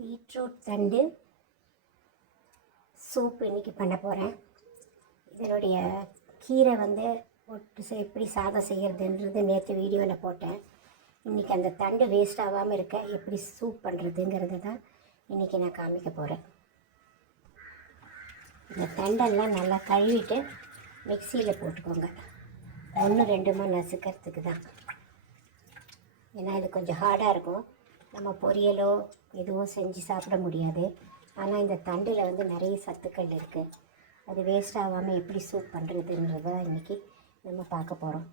Beetroot தண்டு soup இன்னைக்கு பண்ண போகிறேன் இதனுடைய கீரை வந்து ஒட்டு எப்படி சாதம் செய்கிறதுன்றது நேற்று வீடியோவில் போட்டேன். இன்றைக்கி அந்த தண்டு வேஸ்ட் ஆகாமல் இருக்க எப்படி சூப் பண்ணுறதுங்கிறது தான் இன்றைக்கி நான் காமிக்க போகிறேன் இந்த தண்டெல்லாம் நல்லா கழுவிட்டு மிக்சியில் போட்டுக்கோங்க. ஒன்று ரெண்டுமா நசுக்கிறதுக்கு தான். ஏன்னா இது கொஞ்சம் ஹார்டாக இருக்கும். நம்ம பொரியலோ எதுவும் செஞ்சு சாப்பிட முடியாது. ஆனால் இந்த தண்டில் வந்து நிறைய சத்துக்கள் இருக்குது அது வேஸ்ட் ஆகாமல் எப்படி சூப் பண்ணுறதுன்றத இன்றைக்கி நம்ம பார்க்க போகிறோம்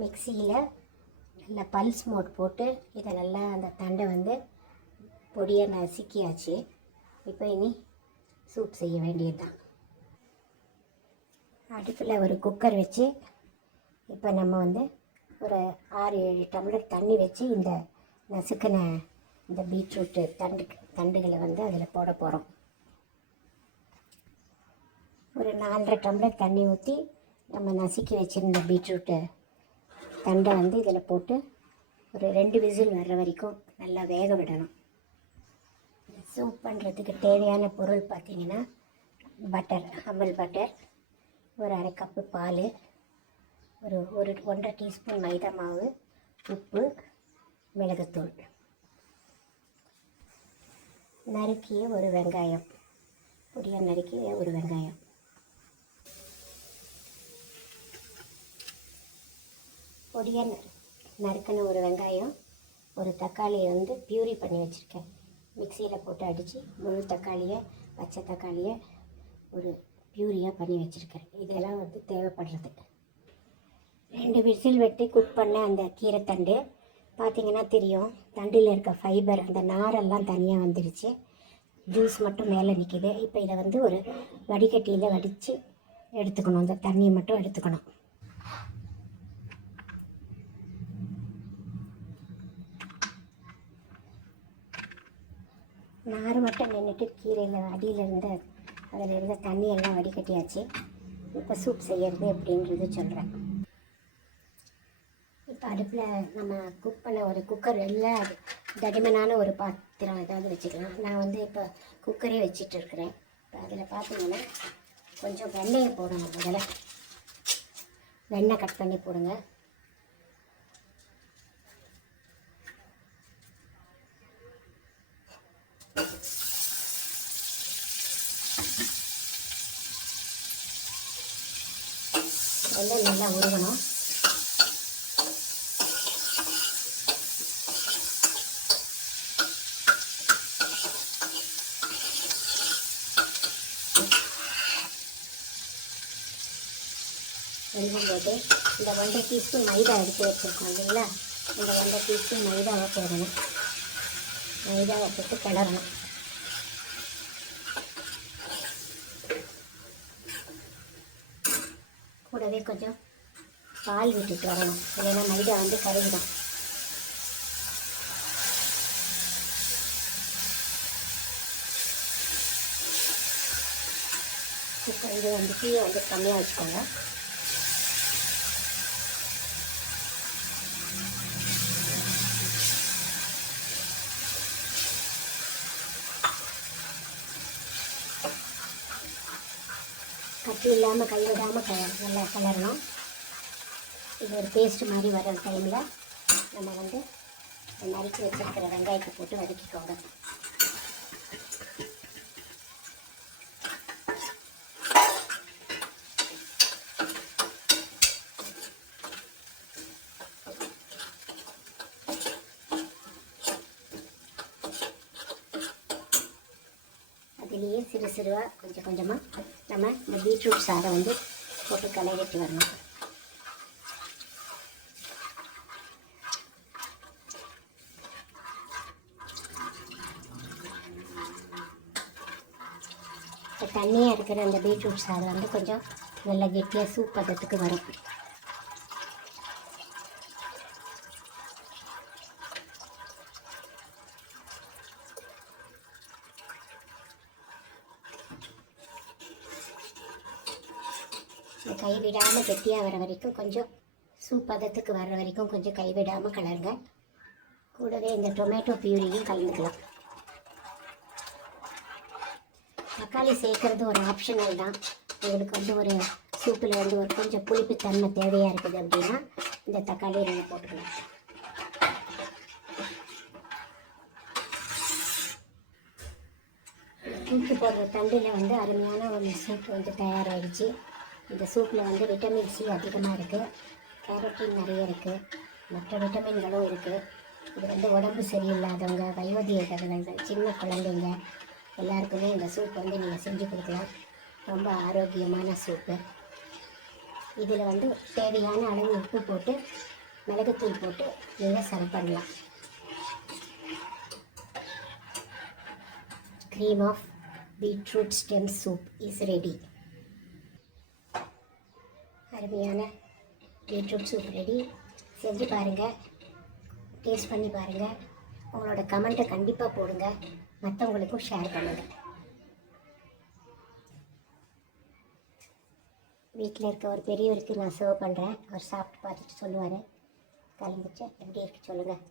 மிக்சியில் நல்லா பல்ஸ் மோட் போட்டு இதை நல்லா அந்த தண்டை வந்து பொடியை நசுக்கியாச்சு. இப்போ இனி சூப் செய்ய வேண்டியது தான் அடுப்பில் ஒரு குக்கர் வச்சு இப்போ நம்ம வந்து ஒரு ஆறு ஏழு டம்ளர் தண்ணி வச்சு இந்த நசுக்கின இந்த பீட்ரூட்டு தண்டு தண்டுகளை வந்து அதில் போட போகிறோம் ஒரு நாலரை டம்ளர் தண்ணி ஊற்றி நம்ம நசுக்கி வச்சுருந்த பீட்ரூட்டு தண்டை வந்து இதில் போட்டு ஒரு ரெண்டு விசில் வர்ற வரைக்கும் நல்லா வேக விடணும். சூப் பண்ணுறதுக்கு தேவையான பொருள் பார்த்தீங்கன்னா பட்டர் அமல் பட்டர் ஒரு அரை கப்பு பால் ஒரு ஒரு ஒன்றரை டீஸ்பூன் மைதா மாவு உப்பு மிளகுத்தூள். நறுக்கிய ஒரு வெங்காயம். பொடியாக நறுக்கிய ஒரு வெங்காயம். பொடியாக நறு நறுக்கின ஒரு வெங்காயம் ஒரு தக்காளியை வந்து பியூரி பண்ணி வச்சுருக்கேன். மிக்சியில் போட்டு அடித்து முழு தக்காளியை பச்சை தக்காளியை ஒரு பியூரியாக பண்ணி வச்சுருக்கேன். இதெல்லாம் வந்து தேவைப்படுறது ரெண்டு விசில் வெட்டி குக் பண்ண அந்த கீரைத்தண்டு பார்த்தீங்கன்னா தெரியும் தண்டில் இருக்க ஃபைபர் அந்த நாரெல்லாம் தனியாக வந்துடுச்சு ஜூஸ் மட்டும் மேலே நிற்கிது இப்போ இதை வந்து ஒரு வடிகட்டியில் வடித்து எடுத்துக்கணும். அந்த தண்ணியை மட்டும் எடுத்துக்கணும். நார் மட்டும் நின்றுட்டு கீரையில் அடியில் இருந்த அதில் இருந்த தண்ணியெல்லாம் வடிகட்டியாச்சு. இப்போ சூப் செய்யறது எப்படின்றது சொல்கிறேன் அடுப்பில் நம்ம குக் பண்ண ஒரு குக்கர் இல்லை அது தடிமனான ஒரு பாத்திரம் ஏதாவது வச்சுக்கலாம். நான் வந்து இப்போ குக்கரே வச்சிட்டு இருக்கிறேன் இப்போ அதில் பார்த்தீங்கன்னா கொஞ்சம் வெண்ணெயை போடணும் முதல்ல. வெண்ணெய் கட் பண்ணி போடுங்க. வெண்ணெய் நல்லா உருகணும். வெல்லும்போது இந்த ஒன்றரை டீஸ்பூன் மைதா எடுத்து வச்சுருக்கோம் இல்லைங்களா? இந்த ஒன்றரை டீஸ்பூன் மைதாவை போடணும். மைதாவை போட்டு கிளறணும். கூடவே கொஞ்சம் பால் விட்டுட்டு வரணும். இல்லைன்னா மைதா வந்து கருகிடும். இப்போ இது வந்து தீயை வந்து கம்மியாக வச்சுக்கோங்க. கட்டி இல்லாமல் கைவிடாமல் க நல்லா கிளறணும். இது ஒரு பேஸ்ட் மாதிரி வர டைமில் நம்ம வந்து நறுக்கி வச்சுருக்கிற வெங்காயத்தை போட்டு வதக்கிக்கோங்க. அதுலேயே சிறு சிறுவாக கொஞ்சம் கொஞ்சமாக நம்ம இந்த பீட்ரூட் சாறை வந்து போட்டு கலையிட்டு வரணும். இப்போ தண்ணியாக இருக்கிற அந்த பீட்ரூட் சாதம் வந்து கொஞ்சம் நல்லா கெட்டியாக சூப் பதத்துக்கு வரும். இந்த கைவிடாமல் கெட்டியாக வர வரைக்கும் கொஞ்சம் சூப் பதத்துக்கு வர்ற வரைக்கும் கொஞ்சம் கைவிடாமல் கலருங்க. கூடவே இந்த டொமேட்டோ பியூரியும் கலந்துக்கலாம். தக்காளி சேர்க்கறது ஒரு ஆப்ஷனல் தான். உங்களுக்கு வந்து ஒரு சூப்பில் வந்து ஒரு கொஞ்சம் புளிப்பு தன்மை தேவையாக இருக்குது அப்படின்னா இந்த தக்காளியை நீங்கள் போட்டுக்கலாம். தூக்கி போடுற தண்டில் வந்து அருமையான ஒரு சூப் வந்து தயாராகிடுச்சு இந்த சூப்பில் வந்து விட்டமின் சி அதிகமாக இருக்குது கேரட்டின் நிறைய இருக்குது மற்ற விட்டமின்களும் இருக்குது இது வந்து உடம்பு சரியில்லாதவங்க வயோதிகர்கள் சின்ன குழந்தைங்க எல்லாருக்குமே இந்த சூப் வந்து நீங்கள் செஞ்சு கொடுக்கலாம். ரொம்ப ஆரோக்கியமான சூப்பு இதில் வந்து தேவையான அளவு உப்பு போட்டு மிளகுத்தூள் போட்டு நீங்கள் சர்வ் பண்ணலாம். Cream of beetroot stem soup is ready அருமையான பீட்ரூட் சூப் ரெடி செஞ்சு பாருங்கள் டேஸ்ட் பண்ணி பாருங்கள் உங்களோட கமெண்ட்டை கண்டிப்பாக போடுங்க. மற்றவங்களுக்கும் ஷேர் பண்ணுங்கள் வீட்டில் இருக்க ஒரு பெரியவருக்கு நான் சர்வ் பண்ணுறேன் அவர் சாப்பிட்டு பார்த்துட்டு சொல்லுவார். கலந்துச்சு. எப்படி இருக்கு சொல்லுங்கள்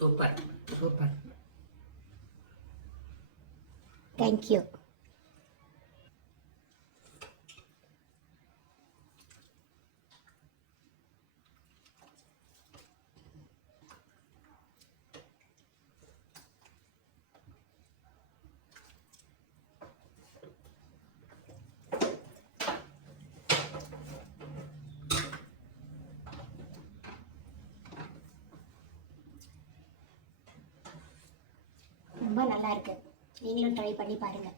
சூப்பர் சூப்பர் தேங்க்யூ ரொம்ப நல்லா இருக்கு நீங்களும் ட்ரை பண்ணி பாருங்கள்